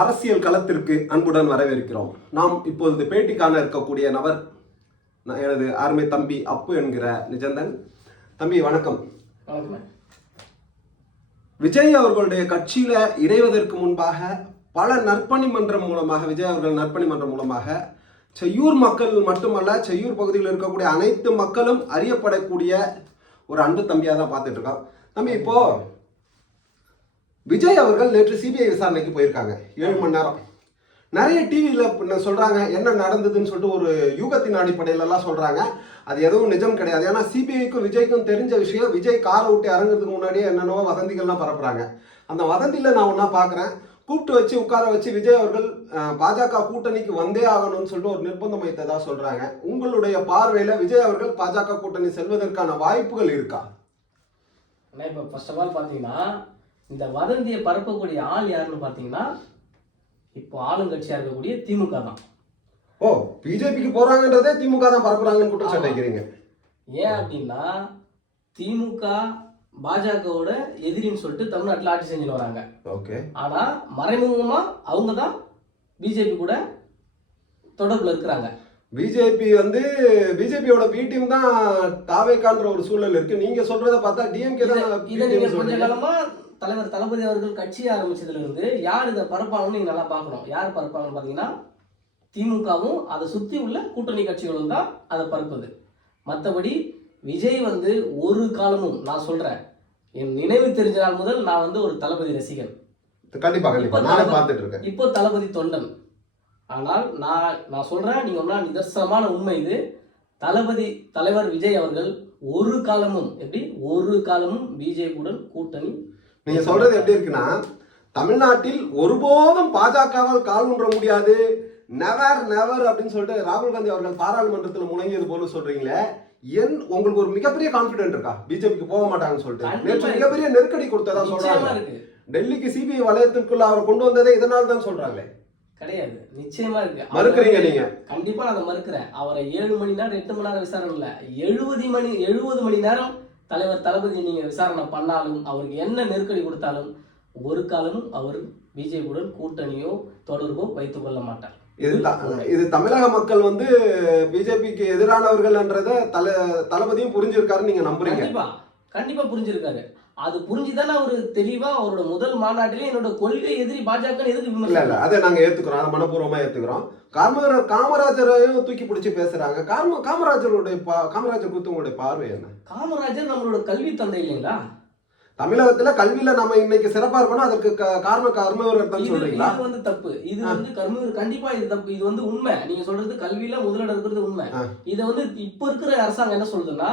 அரசியல் களத்திற்கு அன்புடன் வரவேற்கிறோம். நாம் இப்பொழுது பேட்டி காண இருக்கக்கூடிய நபர் நான் எனது அருமை தம்பி அப்பு என்கிற நிஜந்தன். தம்பி வணக்கம். விஜய் அவர்களுடைய கட்சியில இணைவதற்கு முன்பாக பல நற்பணி மன்றம் மூலமாக விஜய் அவர்கள் நற்பணி மன்றம் மூலமாக செய்யூர் மக்கள் மட்டுமல்ல செய்யூர் பகுதியில் இருக்கக்கூடிய அனைத்து மக்களும் அறியப்படக்கூடிய ஒரு அன்பு தம்பியா தான் பார்த்துட்டு இருக்கோம் தம்பி இப்போ விஜய் அவர்கள் நேற்று சிபிஐ விசாரணைக்கு போயிருக்காங்க. ஏழு மணி நேரம். நிறைய டிவியில் சொல்கிறாங்க என்ன நடந்ததுன்னு சொல்லிட்டு ஒரு யூகத்தின் அடிப்படையிலலாம் சொல்கிறாங்க அது எதுவும் நிஜம் கிடையாது. ஏன்னா சிபிஐக்கும் விஜய்க்கும் தெரிஞ்ச விஷயம் விஜய் காரை விட்டு இறங்குறதுக்கு முன்னாடியே என்னென்னவோ வதந்திகள்லாம் பரப்புகிறாங்க அந்த வதந்தியில் நான் ஒன்றா பார்க்குறேன் கூப்பிட்டு வச்சு உட்கார வச்சு விஜய் அவர்கள் பாஜக கூட்டணிக்கு வந்தே ஆகணும்னு சொல்லிட்டு ஒரு நிர்பந்தம் வைத்ததாக சொல்கிறாங்க உங்களுடைய பார்வையில் விஜய் அவர்கள் பாஜக கூட்டணி செல்வதற்கான வாய்ப்புகள் இருக்கா? இப்போ ஃபர்ஸ்ட் ஆஃப் ஆல் பார்த்தீங்கன்னா இந்த வதந்தியை பரப்பக்கூடிய ஆள் யாருன்னு பார்த்தீங்கன்னா இப்போ ஆளுங்கட்சியாக இருக்கக்கூடிய திமுக தான். ஓ பிஜேபிக்கு போறாங்கன்றதே திமுக தான் பரப்புறாங்கன்னு குற்றச்சாட்டு வைக்கிறீங்க ஏன் அப்படின்னா திமுக பாஜகவோட எதிரின்னு சொல்லிட்டு தமிழ்நாட்டில் ஆட்சி செஞ்சுட்டு வராங்க. ஓகே. ஆனால் மறைமுகமாக அவங்க தான் பிஜேபி கூட தொடர்பில் இருக்கிறாங்க. பிஜேபி வந்து பிஜேபியோட பி டீம் தான் தாவேக்கான்ற ஒரு சூழல் இருக்கு. நீங்க சொல்றத பார்த்தா டிஎம்கே தான் இதை நீங்க கொஞ்ச. காலமா தலைவர் தளபதி அவர்கள் கட்சி ஆரம்பிச்சதுல இருந்து யார் இதை பரப்பாங்கன்னு நீங்க நல்லா பார்க்கணும். யார் பரப்பாங்கன்னு பார்த்தீங்கன்னா திமுகவும் அதை சுத்தி உள்ள கூட்டணி கட்சிகளும் தான் அதை பரப்புது. மற்றபடி விஜய் வந்து ஒரு காலமும் நான் சொல்றேன் என் நினைவு தெரிஞ்ச நாள் முதல் நான் வந்து ஒரு தளபதி ரசிகன். கண்டிப்பா கண்டிப்பா. இப்ப நானே நான் பார்த்துட்டு இருக்கேன். இப்போ தளபதி தொண்டன். ஆனால் நான் நான் சொல்றேன் நீங்க ஒன்றா நிதர்சனமான உண்மை இது. தளபதி தலைவர் விஜய் அவர்கள் ஒரு காலமும் எப்படி? ஒரு காலமும் பிஜேபியுடன் கூட்டணி நீங்க சொல்றது எப்படி இருக்குன்னா தமிழ்நாட்டில் ஒருபோதும் பாஜகவால் கால் ஊன்ற முடியாது. நெவர் நெவர் அப்படின்னு சொல்லிட்டு ராகுல் காந்தி அவர்கள் பாராளுமன்றத்தில் முழங்கியது போல சொல்றீங்களே என் உங்களுக்கு ஒரு மிகப்பெரிய கான்பிடென்ட் இருக்கா? பிஜேபிக்கு போக மாட்டாங்கன்னு சொல்லிட்டு. நேற்று மிகப்பெரிய நெருக்கடி கொடுத்ததா சொல்றாங்க டெல்லிக்கு சிபிஐ வலயத்திற்குள்ள அவரை கொண்டு வந்ததே இதனால தான் சொல்றாங்களே. கிடையாது. நிச்சயமா இருக்கு. மறுக்கிறீங்க நீங்க? கண்டிப்பா நான் அதை மறுக்கிறேன். அவரை ஏழு மணி நேரம் எட்டு மணி நேரம் விசாரணை இல்ல. எழுபது மணி எழுபது மணி நேரம் தலைவர் தளபதி நீங்க விசாரணை பண்ணாலும் அவருக்கு என்ன நெருக்கடி கொடுத்தாலும் ஒரு காலமும் அவர் பிஜேபியுடன் கூட்டணியோ தொடர்போ வைத்துக் கொள்ள மாட்டார். இது இது தமிழக மக்கள் வந்து பிஜேபிக்கு எதிரானவர்கள்ன்றத தல தளபதியும் புரிஞ்சிருக்காருன்னு நீங்க நம்புறீங்க. கண்டிப்பா. கண்டிப்பா புரிஞ்சிருக்காரு. அது புரிஞ்சுதானே அவரு தெளிவா அவரோட முதல் மாநாட்டிலே என்னோட கொள்கை எதிரி பாஜக எதுக்கு இல்ல இல்ல அதை நாங்க ஏத்துக்கிறோம். அதை மனப்பூர்வமா ஏத்துக்கிறோம். காமராஜர் காமராஜரையும் தூக்கி பிடிச்சு பேசுறாங்க. காம காமராஜருடைய காமராஜர் குறித்து உங்களுடைய பார்வை என்ன? காமராஜர் நம்மளோட கல்வி தந்தை இல்லைங்களா? தமிழகத்துல கல்வியில நம்ம இன்னைக்கு சிறப்பா இருக்கணும். அதற்கு காரணம் கர்மவீரர் சொல்றீங்களா? இது வந்து தப்பு. இது. வந்து கர்மவீரர் கண்டிப்பா இது தப்பு. இது வந்து உண்மை. நீங்க சொல்றது கல்வியில முதலிடம் இருக்கிறது உண்மை. இத வந்து இப்ப இருக்கிற அரசாங்கம் என்ன சொல்றதுன்னா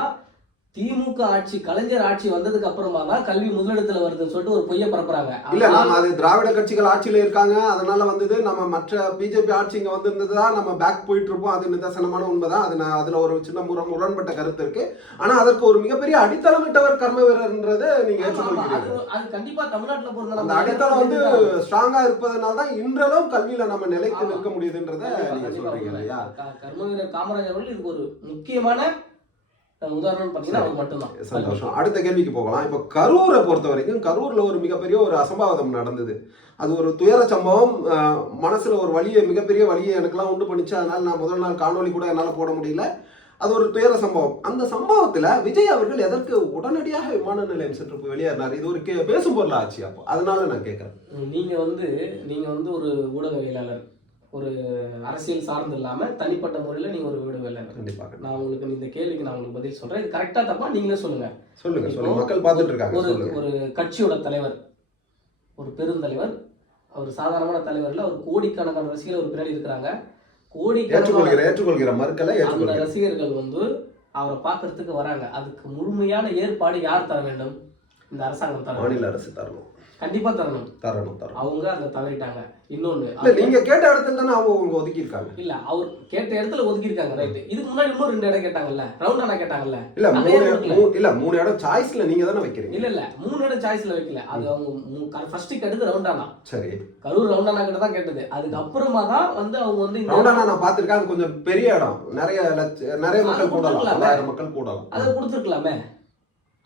திமுக ஆட்சி கலைஞர் ஆட்சி வந்ததுக்கு அப்புறமா தான் கல்வி முதலிடத்துல வருதுன்னு சொல்லிட்டு ஒரு பொய்ய பரப்புறாங்க. இல்ல நம்ம அது திராவிட கட்சிகள் ஆட்சியில இருக்காங்க. அதனால வந்தது நம்ம மற்ற பிஜேபி ஆட்சி இங்க வந்திருந்ததா நம்ம பேக் போயிட்டு இருப்போம். அது நிதர்சனமான உண்மைதான். அது நான் அதுல ஒரு சின்ன முரண் முரண்பட்ட கருத்து இருக்கு. ஆனா அதற்கு ஒரு மிகப்பெரிய அடித்தளமிட்டவர் கர்மவீரர்ன்றதை நீங்க ஆமா, ஆமா, ஏற்றுக்கொள்கிறீர்கள். அது கண்டிப்பா தமிழ்நாட்டுல பொறுத்த அந்த அடித்தளம் வந்து ஸ்ட்ராங்கா இருப்பதனால தான் இன்றளவும் கல்வியில நம்ம நிலைத்து. நிற்க முடியுதுன்றத நீங்க சொல்றீங்க இல்லையா? கர்மவீரர் காமராஜர் அவர்கள் இதுக்கு ஒரு முக்கியமான உதாரணம் பாத்தீங்கன்னா அவர் மட்டும்தான். சந்தோஷம். அடுத்த கேள்விக்கு போகலாம். இப்போ கரூரை பொறுத்த வரைக்கும் கரூர்ல ஒரு மிகப்பெரிய ஒரு அசம்பாவிதம் நடந்தது. அது ஒரு துயர சம்பவம் மனசுல ஒரு வலியை மிகப்பெரிய வலியை எனக்கெல்லாம் உண்டு பண்ணிச்சு. அதனால நான் முதல் நாள் காணொளி கூட என்னால் போட முடியல. அது ஒரு துயர சம்பவம். அந்த சம்பவத்துல விஜய் அவர்கள் எதற்கு உடனடியாக விமான நிலையம் சென்று போய் வெளியேறினார்? இது ஒரு கே பேசும் பொருள் ஆச்சு அப்போ. அதனால நான் கேட்கறேன் நீங்க வந்து நீங்க வந்து ஒரு ஊடகவியலாளர். ஒரு அரசியல் சார்ந்து இல்லாம தனிப்பட்ட முறையில நீங்க ஒரு ஊடகவியலாளர் கண்டிப்பாக நான் உங்களுக்கு இந்த கேள்விக்கு நான் உங்களுக்கு பதில் சொல்றேன். இது கரெக்டா தப்பா நீங்களே சொல்லுங்க. சொல்லுங்க சொல்லுங்க. இப்போ மக்கள் பார்த்துட்டு இருக்காங்க. ஒரு ஒரு கட்சியோட தலைவர் ஒரு பெருந்தலைவர் அவர் சாதாரணமான தலைவர் இல்ல ஒரு கோடிக்கணக்கான ரசிகர்கள் ஒரு பின்னாடி இருக்கிறாங்க. கோடிக்கணக்கான ரசிகர்கள் வந்து அவரை பார்க்கறதுக்கு வராங்க. அதுக்கு முழுமையான ஏற்பாடு யார் தர வேண்டும்? இந்த அரசாங்கம் தர. மாநில அரசு தரணும். கண்டிப்பா தரணும். தரணும் தரணும். அவங்க அதை தவறிட்டாங்க. இன்னொன்னு இல்ல நீங்க கேட்ட இடத்துல தானே அவங்க உங்க ஒதுக்கி இருக்காங்க இல்ல அவர் கேட்ட இடத்துல ஒதுக்கி இருக்காங்க ரைட் இதுக்கு முன்னாடி இன்னும் ரெண்டு இடம் கேட்டாங்கல்ல? ரவுண்ட் அண்ணா கேட்டாங்கல்ல? இல்ல மூணு இல்ல மூணு இடம் சாய்ஸ்ல நீங்க தானே வைக்கிறீங்க. இல்ல இல்ல மூணு இடம் சாய்ஸ்ல வைக்கல. அது அவங்க ஃபர்ஸ்ட் கேட்டது ரவுண்ட் அண்ணா சரி. கரூர் ரவுண்ட் அண்ணா கிட்ட தான் கேட்டது. அதுக்கு அப்புறமா தான் வந்து அவங்க வந்து ரவுண்டானா நான் பார்த்திருக்கேன் அது கொஞ்சம் பெரிய இடம். நிறைய நிறைய மக்கள் கூடலாம். மக்கள் கூடலாம். அதை கொடுத்துருக்கலாமே.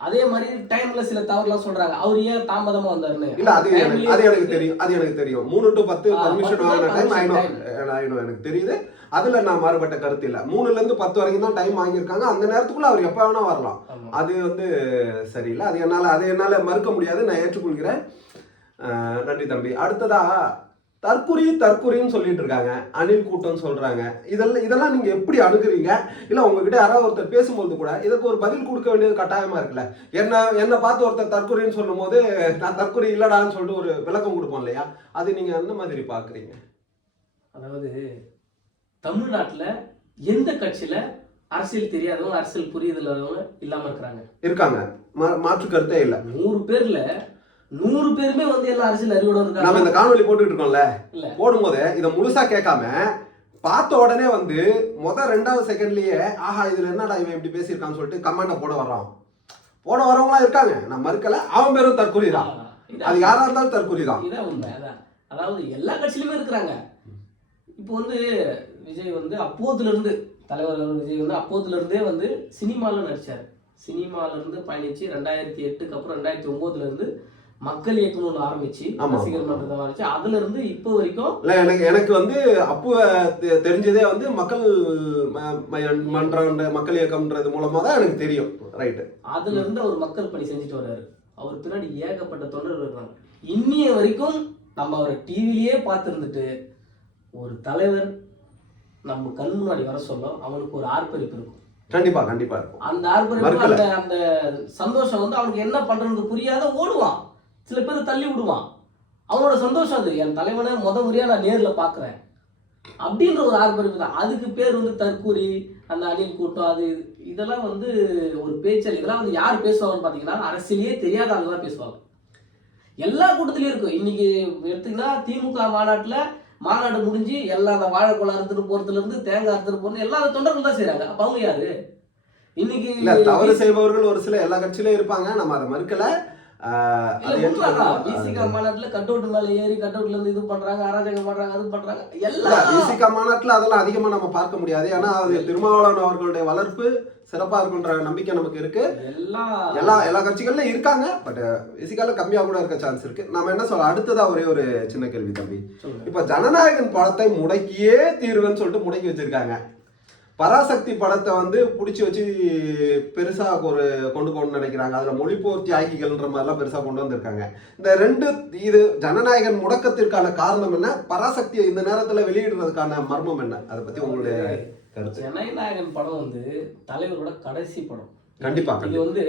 அதே மாதிரி டைம்ல சில தவறுலாம் சொல்றாங்க. அவர் ஏன் தாமதமா வந்தாருன்னு? இல்ல அது அது எனக்கு தெரியும். அது எனக்கு தெரியும். மூணு டு பத்து பர்மிஷன் வாங்கின டைம் ஐநோ எனக்கு தெரியுது. அதுல நான் மாறுபட்ட கருத்து இல்ல. மூணுல இருந்து பத்து வரைக்கும் தான் டைம் வாங்கியிருக்காங்க. அந்த நேரத்துக்குள்ள அவர் எப்ப வேணா வரலாம். அது வந்து சரியில்லை. அது என்னால அதை என்னால மறுக்க முடியாது. நான் ஏற்றுக்கொள்கிறேன். நன்றி தம்பி. அடுத்ததா தற்குறி தற்குறின்னு சொல்லிட்டு இருக்காங்க. அணில் கூட்டம் சொல்றாங்க. இதெல்லாம் இதெல்லாம் நீங்க எப்படி அணுகுறீங்க இல்ல உங்ககிட்ட யாராவது ஒருத்தர் பேசும்போது கூட இதற்கு ஒரு பதில் கொடுக்க வேண்டியது கட்டாயமா இருக்குல்ல? என்ன என்ன பார்த்து ஒருத்தர் தற்குறின்னு சொல்லும்போது நான் தற்குறி இல்லடான்னு சொல்லிட்டு ஒரு விளக்கம் கொடுப்போம் இல்லையா? அது நீங்க எந்த மாதிரி பாக்குறீங்க அதாவது தமிழ்நாட்டுல எந்த கட்சியில அரசியல் தெரியாதவங்க அரசியல் புரியுதல் இல்லாம இருக்கிறாங்க? இருக்காங்க. மாற்று கருத்தே இல்ல. நூறு பேர்ல நூறு பேருமே வந்து எல்லாம் அரசியல் அறிவோட நம்ம இருக்காங்க இந்த காணொலி போட்டுட்டு இருக்கோம்ல? இல்ல. போடும்போது இதை முழுசா கேட்காம பார்த்த உடனே வந்து முத ரெண்டாவது செகண்ட்லயே ஆஹா இதுல என்னடா இவன் இப்படி பேசியிருக்கான்னு சொல்லிட்டு கமெண்ட போட வர்றான். போட வரவங்களா இருக்காங்க. நான் மறுக்கல. அவன் பேரும் தற்குறி தான் அது யாரா இருந்தாலும் தற்குறி தான் அதாவது எல்லா கட்சியிலுமே இருக்கிறாங்க. இப்போ வந்து விஜய் வந்து அப்போதுல இருந்து தலைவர் விஜய் வந்து அப்போதுல இருந்தே வந்து சினிமால நடிச்சாரு. சினிமால இருந்து பயணிச்சு ரெண்டாயிரத்தி எட்டுக்கு அப்புறம் ரெண்டாயிரத்தி ஒன்பதுல இருந்து மக்கள் இயக்கம் ஒன்று ஆரம்பிச்சு. ரசிகர் மன்றத்தை ஆரம்பிச்சு அதுல இருந்து இப்போ வரைக்கும் இல்ல எனக்கு எனக்கு வந்து அப்போ தெரிஞ்சதே வந்து மக்கள் மன்றம் மக்கள் இயக்கம்ன்றது மூலமா தான் எனக்கு தெரியும். ரைட்டு அதுல இருந்து அவர் மக்கள் பணி செஞ்சுட்டு வர்றாரு. அவர் பின்னாடி ஏகப்பட்ட தொண்டர்கள் இருக்காங்க. இன்னிய வரைக்கும் நம்ம அவரை டிவிலேயே பார்த்துருந்துட்டு ஒரு தலைவர் நம்ம கண் முன்னாடி வர சொல்ல அவனுக்கு ஒரு ஆர்ப்பரிப்பு இருக்கும். கண்டிப்பா கண்டிப்பா இருக்கும். அந்த ஆர்ப்பரிப்பு. அந்த அந்த சந்தோஷம் வந்து அவனுக்கு என்ன பண்றது புரியாத ஓடுவான். சில பேர் தள்ளி விடுவான். அவனோட சந்தோஷம் அது. என் தலைவனை முத முறையாக நான் நேரில் பார்க்குறேன். அப்படின்ற ஒரு ஆர்ப்பரிப்பு தான் அதுக்கு பேர் வந்து தற்கூரி அந்த அணில் கூட்டம் அது இதெல்லாம் வந்து ஒரு பேச்சல். இதெல்லாம் வந்து யார் பேசுவாங்கன்னு பார்த்தீங்கன்னா அரசியலே தெரியாத ஆளுங்க தான் பேசுவாங்க. எல்லா கூட்டத்துலையும் இருக்கும். இன்னைக்கு எடுத்தீங்கன்னா திமுக மாநாட்டில் மாநாடு முடிஞ்சு எல்லா அந்த வாழைக்குளம் அறுத்துட்டு போகிறதுலேருந்து தேங்காய் அறுத்துட்டு போகிறது எல்லா தொண்டர்கள் தான் செய்கிறாங்க அப்போ அவங்க யாரு? இன்னைக்கு தவறு செய்பவர்கள் ஒரு சில எல்லா கட்சியிலும் இருப்பாங்க. நம்ம அதை மறுக்கலை. அதெல்லாம் அதிகமா நம்ம பார்க்க முடியாது. ஏன்னா அது திருமாவளவன் அவர்களுடைய வளர்ப்பு சிறப்பா இருக்குன்ற நம்பிக்கை நமக்கு இருக்கு. எல்லா எல்லா கட்சிகள்லயும் இருக்காங்க பட் விசிகால கம்மியா கூட இருக்க சான்ஸ் இருக்கு. நாம என்ன சொல்ல அடுத்ததா ஒரே ஒரு சின்ன கேள்வி தம்பி. இப்ப ஜனநாயகன் படத்தை முடக்கியே தீர்வுன்னு சொல்லிட்டு முடக்கி வச்சிருக்காங்க. பராசக்தி படத்தை வந்து பிடிச்சி வச்சு பெருசா ஒரு கொண்டு போகணும்னு நினைக்கிறாங்க. அதுல மொழிபோர் தியாகிகள்ன்ற மாதிரிலாம் பெருசா கொண்டு வந்திருக்காங்க. இந்த ரெண்டு இது ஜனநாயகன் முடக்கத்திற்கான காரணம் என்ன? பராசக்தியை இந்த நேரத்துல வெளியிடுறதுக்கான மர்மம் என்ன? அதை பத்தி உங்களுடைய கருத்து. ஜனநாயகன் படம் வந்து தலைவரோட கடைசி படம். கண்டிப்பா இது வந்து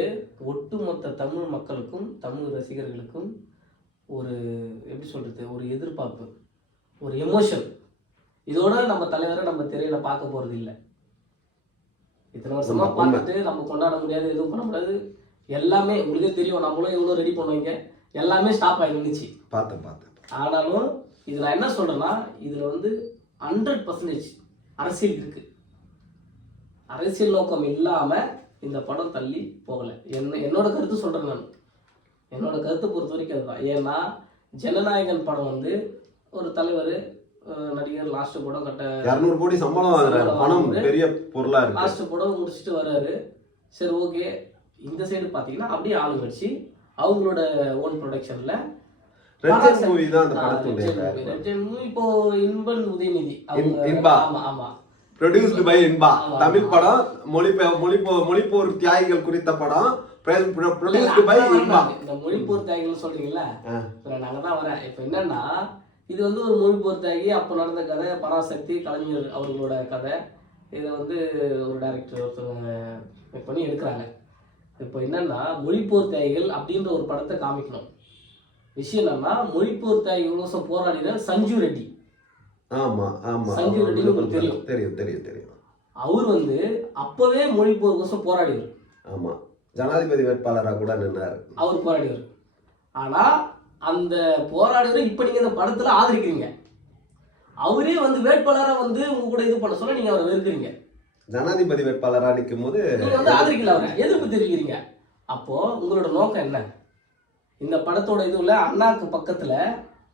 ஒட்டுமொத்த தமிழ் மக்களுக்கும் தமிழ் ரசிகர்களுக்கும் ஒரு எப்படி சொல்றது ஒரு எதிர்பார்ப்பு ஒரு எமோஷன் இதோட நம்ம தலைவரை நம்ம திரையில பார்க்க போறது இல்ல இத்தனை வருஷமா. பார்த்துட்டு நம்ம கொண்டாட முடியாது எதுவும் பண்ண முடியாது. எல்லாமே உங்களுக்கே தெரியும் நம்மளும் எவ்வளோ ரெடி பண்ணுவீங்க. எல்லாமே ஸ்டாப் ஆகி நின்றுச்சு பார்த்தேன் பார்த்தேன். ஆனாலும் இது நான் என்ன சொல்றேன்னா இதுல வந்து ஹண்ட்ரட் பர்சன்டேஜ் அரசியல் இருக்கு. அரசியல் நோக்கம் இல்லாம இந்த படம் தள்ளி போகல. என்ன என்னோட கருத்து சொல்றேன் நான். என்னோட கருத்தை பொறுத்த வரைக்கும் அதுதான். ஏன்னா ஜனநாயகன் படம் வந்து ஒரு தலைவர் நடிகர் லாஸ்ட் படம் கட்ட இருநூறு கோடி சம்பளம் வாங்குறாரு. பணம். பெரிய பொருளா இருக்கு. லாஸ்ட் படம் முடிச்சுட்டு வர்றாரு. சரி ஓகே இந்த சைடு பார்த்தீங்கன்னா அப்படியே ஆளுங்கட்சி அவங்களோட ஓன் ப்ரொடக்ஷன்ல ரெட்ஜெட் மூவி தான் அந்த படத்துடைய மூவி. மூவி இப்போ இன்பன் உதயநிதி. இன்பா. ஆமா ஆமா. Produced by Inba. தமிழ் படம் மொழி மொழிப்போ மொழிப்போர் தியாகிகள் குறித்த படம் ப்ரொடியூஸ்டு பை இன்பா. இந்த மொழிப்போர் தியாகிகள். இப்ப நான் அங்கதான் வரேன். இப்போ என்னன்னா இது வந்து ஒரு மொழிப்போர் தியாகி அப்போ நடந்த கதை பராசக்தி கலைஞர் அவர்களோட கதை. இதை வந்து ஒரு டைரக்டர் ஒருத்தவங்க make பண்ணி எடுக்கிறாங்க. இப்போ என்னன்னா மொழிப்போர் தியாகிகள் அப்படின்ற ஒரு படத்தை காமிக்கணும். விஷயம் என்னன்னா மொழிப்போர் தியாகிகள் கோசம் போராடின சஞ்சு ரெட்டி. ஆமா ஆமா. சஞ்சீவ் ரெட்டின்னு உங்களுக்கு தெரியும். தெரியும். தெரியும் தெரியும் அவர் வந்து அப்பவே மொழிப்போர் கோசம் போராடிவர் ஆமா. ஜனாதிபதி வேட்பாளரா கூட நின்னாரு. அவர் போராடிவர் ஆனா அந்த போராடிவரை இப்ப நீங்க இந்த படத்துல ஆதரிக்கிறீங்க. அவரே வந்து வேட்பாளரா வந்து உங்க கூட இது பண்ண சொல்ல நீங்க அவரை வெறுக்கிறீங்க. ஜனாதிபதி வேட்பாளரா நிற்கும் போது வந்து ஆதரிக்கல அவரை. எதிர்ப்பு தெரிவிக்கிறீங்க. அப்போ உங்களோட நோக்கம் என்ன? இந்த படத்தோட இதுல அண்ணாக்கு பக்கத்துல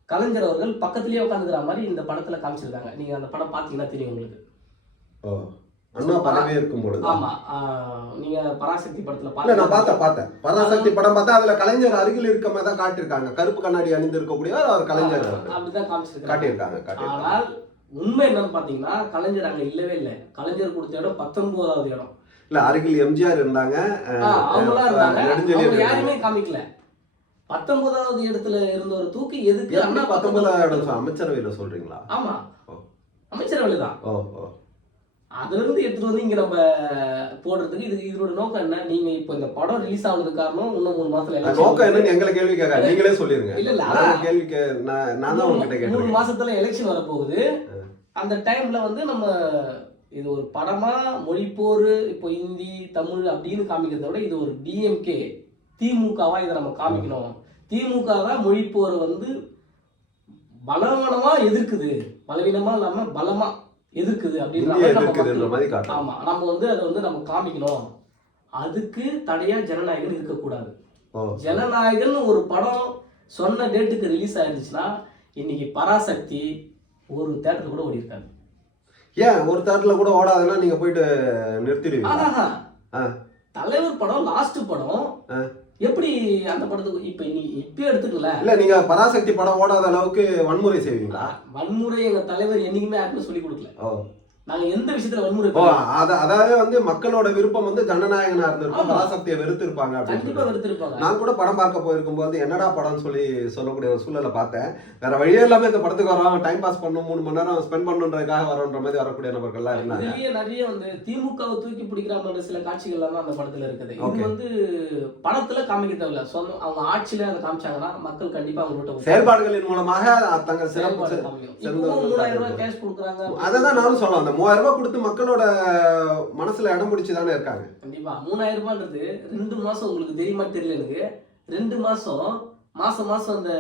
கலைஞர் அவர்கள் பக்கத்துலயே உட்காந்துக்கிற மாதிரி இந்த படத்துல காமிச்சிருக்காங்க. நீங்க அந்த படம் பாத்தீங்கன்னா தெரியும் உங்களுக்கு. ஓ. அண்ணா பதவி இருக்கும் பொழுது. ஆமா நீங்க பராசக்தி படத்துல இல்ல நான் பார்த்தேன் பார்த்தேன். பராசக்தி படம் பார்த்தா அதுல கலைஞர் அருகில் இருக்க மாதிரி தான் காட்டியிருக்காங்க. கருப்பு கண்ணாடி அணிந்து இருக்கக்கூடிய ஒரு கலைஞர் அப்படிதான் காமிச்சிருக்காங்க காட்டியிருக்காங்க ஆனால் உண்மை என்னன்னு பாத்தீங்கன்னா கலைஞர் அங்க இல்லவே இல்லை. கலைஞர் கொடுத்த இடம் பத்தொன்பதாவது இடம். இல்ல அருகில் எம்ஜிஆர் இருந்தாங்க. யாருமே காமிக்கல. பத்தொன்பதாவது இடத்துல இருந்த ஒரு தூக்கி எதுக்கு அண்ணா பத்தொன்பதாம் இடம்? அமைச்சரவையில சொல்றீங்களா? ஆமா. அமைச்சரவையில் தான். ஓ ஓ. அதுல இருந்து எடுத்துட்டு வந்து இங்க நம்ம போடுறதுக்கு இது இதோட நோக்கம் என்ன? நீங்க இப்போ இந்த படம் ரிலீஸ் ஆனதுக்கு காரணம் இன்னும் மூணு மாசத்துல நோக்கம் என்னன்னு எங்களை கேள்வி கேட்க நீங்களே சொல்லிருங்க. இல்ல, இல்ல. கேள்வி நான் தான் உங்ககிட்ட மூணு மாசத்துல எலெக்ஷன் வரப்போகுது. அந்த டைம்ல வந்து நம்ம இது ஒரு படமா மொழிப்போர் இப்போ ஹிந்தி தமிழ் அப்படின்னு காமிக்கிறத விட இது ஒரு டிஎம்கே திமுகவா இதை நம்ம காமிக்கணும். திமுக தான் மொழிப்போரை வந்து பலவீனமா எதிர்க்குது. பலவீனமா இல்லாம பலமா எதிர்க்குது அப்படின்ற ஆமா நம்ம வந்து அதை வந்து நம்ம காமிக்கணும். அதுக்கு தடையா ஜனநாயகன் இருக்கக்கூடாது. ஜனநாயகன் ஒரு படம் சொன்ன டேட்டுக்கு ரிலீஸ் ஆயிருந்துச்சுன்னா இன்னைக்கு பராசக்தி ஒரு தேட்டர் கூட ஓடி இருக்காது ஏன்? ஒரு தேட்டர்ல கூட ஓடாதுன்னா நீங்க போயிட்டு நிறுத்திடுவீங்க. தலைவர் படம் லாஸ்ட் படம். எப்படி அந்த படத்துக்கு இப்ப நீ இப்ப எடுத்துக்கல? இல்ல நீங்க பராசக்தி படம் ஓடாத அளவுக்கு வன்முறை செய்வீங்களா? வன்முறை எங்க தலைவர் என்னைக்குமே யாருக்கும் சொல்லி கொடுக்கல. நாங்க எந்த விஷயத்துல வன்முறை அதாவது வந்து மக்களோட விருப்பம் வந்து ஜனநாயகனா இருந்திருக்கும். பராசக்தியை வெறுத்து இருப்பாங்க அப்படின்னு கண்டிப்பா. வெறுத்திருப்பாங்க. நான் கூட படம் பார்க்க போயிருக்கும் போது என்னடா படம்னு சொல்லி சொல்லக்கூடிய ஒரு சூழலை பார்த்தேன். வேற வழியே இல்லாம இந்த படத்துக்கு வரோம் டைம் பாஸ் பண்ணணும் மூணு மணி நேரம் ஸ்பெண்ட் பண்ணுன்றதுக்காக வரோன்ற மாதிரி வரக்கூடிய நபர்கள்லாம் இருந்தாங்க. இதுலயே நிறைய வந்து திமுகவை தூக்கி பிடிக்கிற மாதிரி சில காட்சிகள் எல்லாம் அந்த படத்துல இருக்குது. இது. வந்து படத்துல காமிக்க தேவையில்ல. சொந்த அவங்க ஆட்சியில அதை காமிச்சாங்கன்னா மக்கள் கண்டிப்பா அவங்கள்ட்ட செயல்பாடுகளின் மூலமாக தங்கள் சிறப்பு மூணாயிரம் ரூபாய். கேஷ் கொடுக்குறாங்க. அதை தான் நானும் சொல்ல வந்தேன். மூவாயிரம் ரூபாய் கொடுத்து மக்களோட மனசுல இடம் பிடிச்சி தானே இருக்காங்க. கண்டிப்பா. மூணாயிரம் ரூபான்றது ரெண்டு மாசம் உங்களுக்கு தெரியுமா தெரியல எனக்கு. ரெண்டு மாசம் மாசம் மாசம் அந்த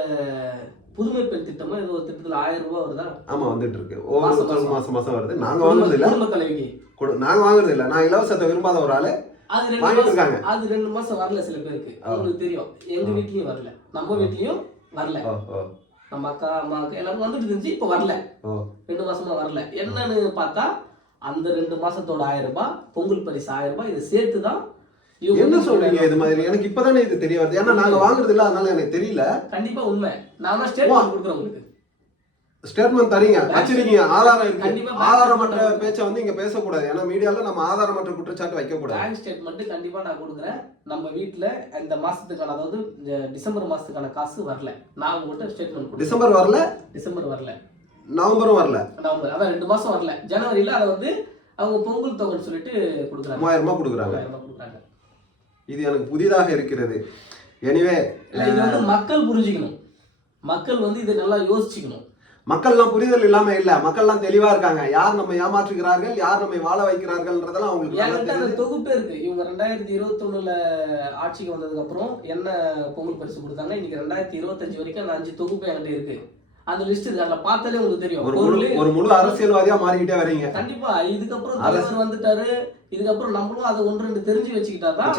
புதுமை பெண் திட்டமா ஏதோ ஒரு திட்டத்துல ஆயிரம் ரூபாய் வருதா? ஆமா வந்துட்டு இருக்கு. மாசம் ஒவ்வொரு மாசம். மாசம் வருது. நாங்க வாங்குறது இல்ல. குடும்ப தலைவிக்கு கொடு- நாங்க வாங்குறது இல்ல. நான் இலவசத்தை விரும்பாத ஒரு ஆளு அது ரெண்டு மாசம். அது ரெண்டு மாசம் வரல சில பேருக்கு. உங்களுக்கு தெரியும். எங்க. வீட்லயும் வரல. நம்ம வீட்லயும் வரல. நம்ம அக்கா அம்மா அக்கா எல்லாரும் வந்துட்டு இருந்துச்சு இப்ப வரல. ரெண்டு மாசமா வரல. என்னன்னு பார்த்தா அந்த ரெண்டு மாசத்தோட ஆயிரம் ரூபாய் பொங்கல் பரிசு ஆயிரம் ரூபாய் இதை சேர்த்து தான் என்ன சொல்றீங்க இது மாதிரி? எனக்கு இப்பதானே இது தெரிய வருது. ஏன்னா நாங்க வாங்குறது இல்ல அதனால எனக்கு தெரியல. கண்டிப்பா உண்மை. நான் தான் ஸ்டேட்மெண்ட் கொடுக்குறேன் உங்களுக்கு. ஸ்டேட்மெண்ட் தரீங்க வச்சிருக்கீங்க ஆதாரம் இருக்கு. ஆதாரமற்ற. பேச்சை வந்து இங்க பேசக்கூடாது. ஏன்னா மீடியால நம்ம ஆதாரமற்ற குற்றச்சாட்டு வைக்க கூடாது பேங்க் ஸ்டேட்மெண்ட் கண்டிப்பா நான் கொடுக்குறேன். நம்ம வீட்ல இந்த மாசத்துக்கான அதாவது இந்த டிசம்பர் மாசத்துக்கான காசு வரல. நான் உங்கள்கிட்ட ஸ்டேட்மெண்ட் டிசம்பர் வரல? டிசம்பர் வரல. நவம்பரும் வரல. நவம்பர் அதான் ரெண்டு மாசம் வரல. ஜனவரியில அதை வந்து அவங்க பொங்கல் தொகைன்னு சொல்லிட்டு கொடுக்குறாங்க. மூவாயிரம் ரூபாய் கொடுக்குறாங்க கொடுக்குறாங்க. இது எனக்கு புதிதாக இருக்கிறது. எனிவே இது வந்து மக்கள் புரிஞ்சுக்கணும். மக்கள் வந்து இதை நல்லா யோசிச்சுக்கணும். மக்கள்லாம் புரிதல் இல்லாம இல்ல. மக்கள்லாம் தெளிவா இருக்காங்க. யார் நம்ம ஏமாற்றுகிறார்கள்? யார் நம்மை வாழ வைக்கிறார்கள்ன்றதெல்லாம் அவங்களுக்கு தொகுப்பே இருக்கு. இவங்க ரெண்டாயிரத்தி இருபத்தொன்னுல ஆட்சிக்கு வந்ததுக்கு அப்புறம் என்ன பொங்கல் பரிசு கொடுத்தாங்க இன்னைக்கு ரெண்டாயிரத்தி இருபத்தஞ்சு வரைக்கும் அந்த அஞ்சு தொகுப்பு என்கிட்ட இருக்கு. அந்த லிஸ்ட் அதுல பார்த்தாலே உங்களுக்கு தெரியும். ஒரு முழு ஒரு முழு அரசியல்வாதியா மாறிக்கிட்டே வரீங்க. கண்டிப்பா. இதுக்கப்புறம் அரசு- தலைவர் வந்துட்டாரு. இதுக்கப்புறம் நம்மளும் அதை ஒன்று ரெண்டு தெரிஞ்சு வச்சுக்கிட்டா தான்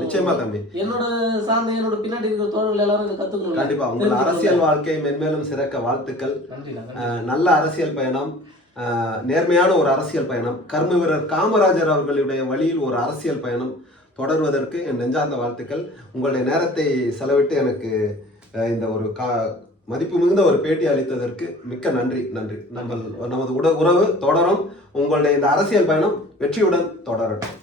நிச்சயமா தம்பி. என்னோட சார்ந்த என்னோட பின்னாடி இருக்கிற தோழர்கள் எல்லாரும் இதை கத்துக்கணும் கண்டிப்பா. உங்கள் அரசியல் வாழ்க்கை மென்மேலும் சிறக்க வாழ்த்துக்கள். நல்ல அரசியல் பயணம். நேர்மையான ஒரு அரசியல் பயணம். கர்ம வீரர் காமராஜர் அவர்களுடைய வழியில் ஒரு அரசியல் பயணம் தொடர்வதற்கு என் நெஞ்சார்ந்த வாழ்த்துக்கள். உங்களுடைய நேரத்தை செலவிட்டு எனக்கு இந்த ஒரு கா மதிப்பு மிகுந்த ஒரு பேட்டி அளித்ததற்கு மிக்க நன்றி நன்றி. நம்ம நமது உட உறவு தொடரும். உங்களுடைய இந்த அரசியல் பயணம் வெற்றியுடன் தொடரட்டும்.